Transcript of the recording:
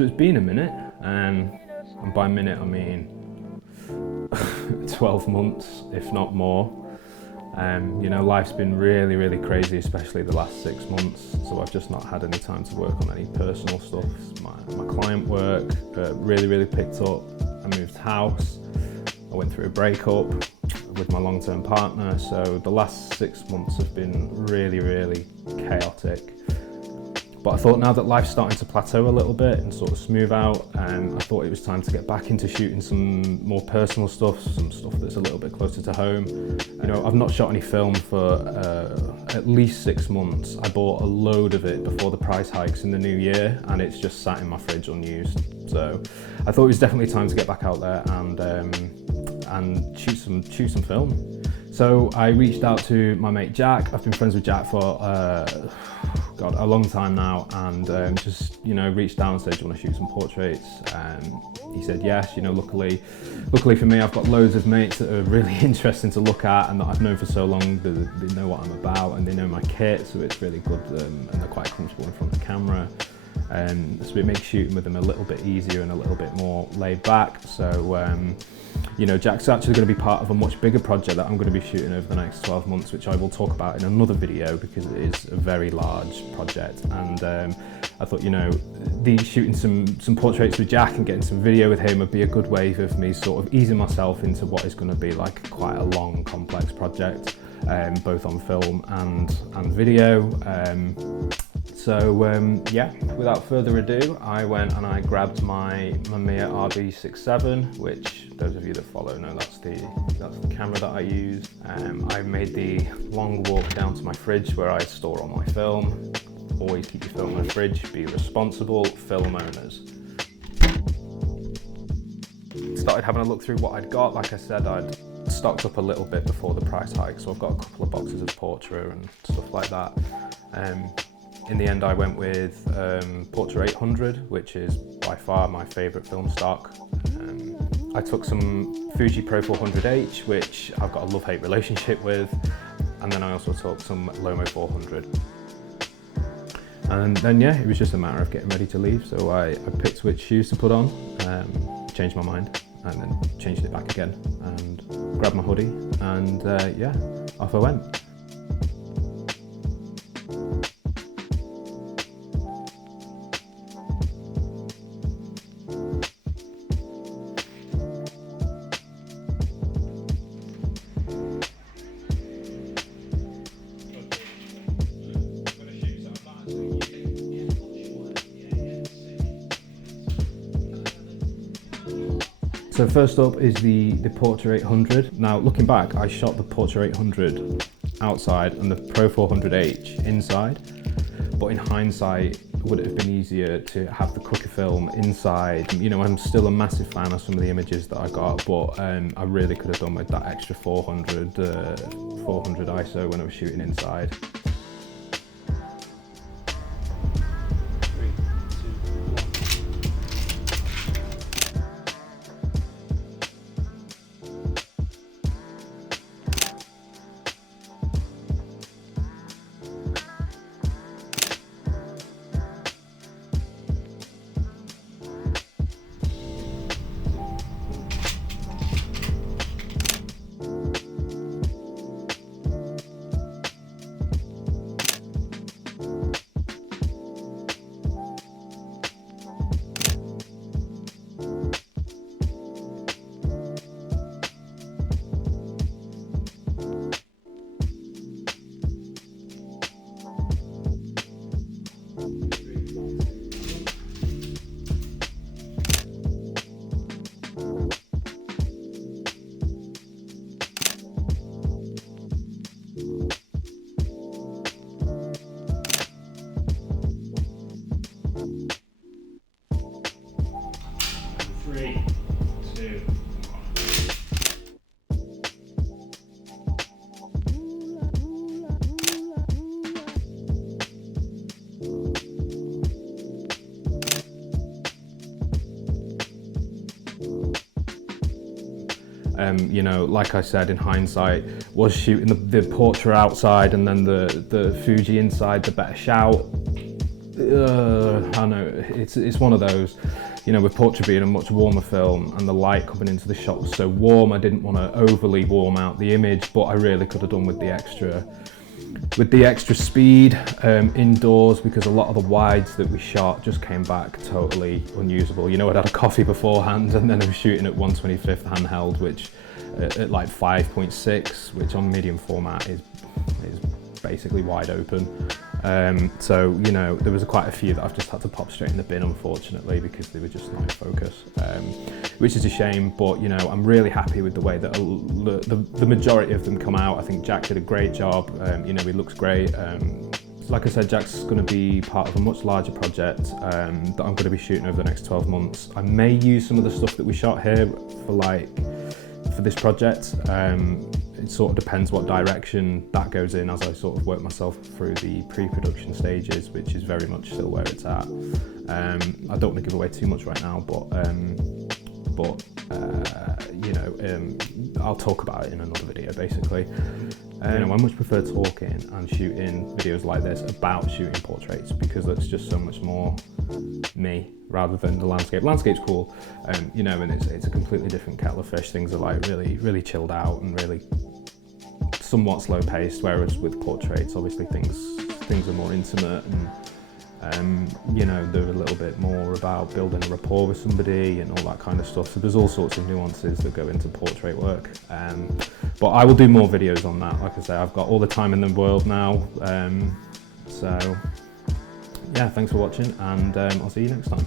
So it's been a minute, and by minute I mean 12 months, if not more. You know, life's been really crazy, especially the last 6 months, so I've just not had any time to work on any personal stuff. My client work really picked up. I moved house, I went through a breakup with my long-term partner, so the last 6 months have been really chaotic. But I thought now that life's starting to plateau a little bit and sort of smooth out, I thought it was time to get back into shooting some more personal stuff, some stuff that's a little bit closer to home. You know, I've not shot any film for at least 6 months. I bought a load of it before the price hikes in the new year, and it's just sat in my fridge unused. So I thought it was definitely time to get back out there and shoot some film. So I reached out to my mate Jack. I've been friends with Jack for a long time now, and just, you know, reached out and said, do you want to shoot some portraits? He said yes. You know, luckily for me, I've got loads of mates that are really interesting to look at and that I've known for so long. They know what I'm about and they know my kit, so it's really good, and they're quite comfortable in front of the camera. So it makes shooting with them a little bit easier and a little bit more laid back. So you know, Jack's actually going to be part of a much bigger project that I'm going to be shooting over the next 12 months, which I will talk about in another video because it is a very large project. And I thought, you know, shooting some portraits with Jack and getting some video with him would be a good way of me sort of easing myself into what is going to be like quite a long, complex project, both on film and video. So yeah, without further ado, I went and I grabbed my Mamiya RB67, which those of you that follow know that's the camera that I use. I made the long walk down to my fridge where I store all my film. Always keep your film in the fridge, be responsible film owners. Started having a look through what I'd got. Like I said, I'd stocked up a little bit before the price hike, so I've got a couple of boxes of Portra and stuff like that. In the end, I went with Portra 800, which is by far my favourite film stock. I took some Fuji Pro 400H, which I've got a love-hate relationship with, and then I also took some Lomo 400. And then yeah, it was just a matter of getting ready to leave, so I picked which shoes to put on, changed my mind, and then changed it back again, and grabbed my hoodie, and yeah, off I went. So first up is the Portra 800. Now looking back, I shot the Portra 800 outside and the Pro 400H inside, but in hindsight, would it have been easier to have the quicker film inside? You know, I'm still a massive fan of some of the images that I got, but I really could have done with that extra 400 ISO when I was shooting inside. You know, like I said, in hindsight, was shooting the Portra outside and then the Fuji inside the better shout. I know, it's one of those, you know, with portrait being a much warmer film and the light coming into the shot was so warm, I didn't want to overly warm out the image, but I really could have done with the extra speed indoors, because a lot of the wides that we shot just came back totally unusable. You know, I'd had a coffee beforehand and then I was shooting at 1/25th handheld, which at like 5.6, which on medium format is basically wide open. So, you know, there was quite a few that I've just had to pop straight in the bin, unfortunately, because they were just not in focus, which is a shame. But, you know, I'm really happy with the way that the majority of them come out. I think Jack did a great job. You know, he looks great. Like I said, Jack's going to be part of a much larger project that I'm going to be shooting over the next 12 months. I may use some of the stuff that we shot here for this project. It sort of depends what direction that goes in as I sort of work myself through the pre-production stages, which is very much still where it's at. I don't want to give away too much right now, but you know, I'll talk about it in another video, basically. You know, I much prefer talking and shooting videos like this about shooting portraits, because that's just so much more me rather than the landscape. Landscape's cool, you know, and it's a completely different kettle of fish. Things are like really chilled out and really somewhat slow paced, whereas with portraits, obviously things are more intimate and you know, they're a little bit more about building a rapport with somebody and all that kind of stuff. So there's all sorts of nuances that go into portrait work. But I will do more videos on that. Like I say, I've got all the time in the world now. So yeah, thanks for watching, and I'll see you next time.